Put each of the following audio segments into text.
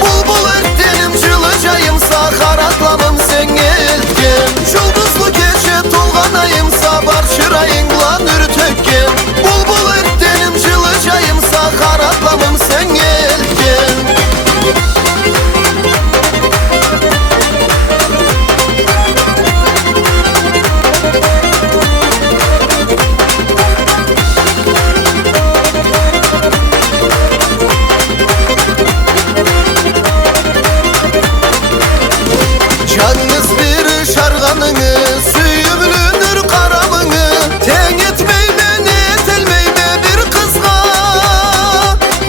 Bulbul ertenim çılacayımsa karatlamım sen gelken. Жұлдызлы gece tolganayımsa bar çırayınla nür tökken. Bulbul ertenim çılacayımsa karatlamım sen gelken. Yalnız bir şarganını süyümlünür karamını. Ten etmey beni etelmeyme bir kızga.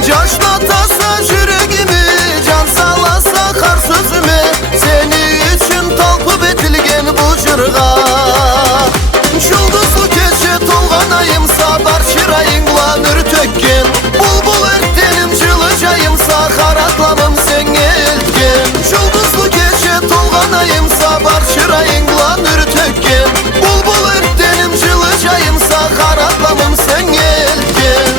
Caşlatasa yüreğimi, can salasa kar sözüme. Seni için talpıp etilgen bu jırga. Жұлдызлы gece tolganayımsa bar çırayınla nür tökken. Bulbul ertenim çılacayımsa karatlamım sen elgen. Жұлдызлы gece tolganayımsa bar çırayınla nür tökken. Bulbul ertenim çılacayımsa karatlamım sen elgen.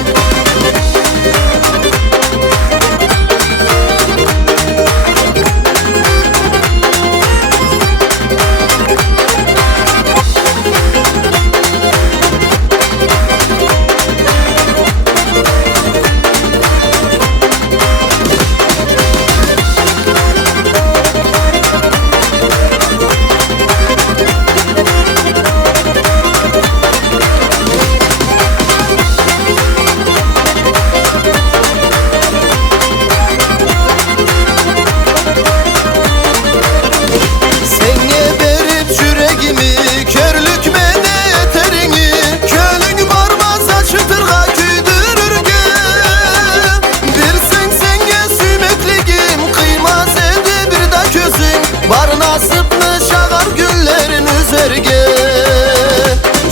Bar nasipni şağar günlerin üzerge.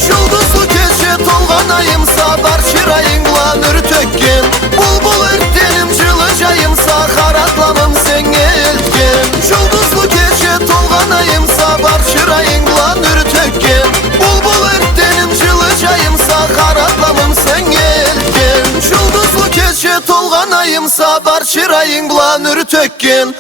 Жұлдызлы gece tolganayımsa bar çırayınla nür tökken. Bulbul ertenim çılacayımsa karatlamım sen elgen. Жұлдызлы gece tolganayımsa bar çırayınla nür tökken. Bulbul ertenim çılacayımsa karatlamım sen elgen. Жұлдызлы gece tolganayımsa bar çırayınla nür tökken.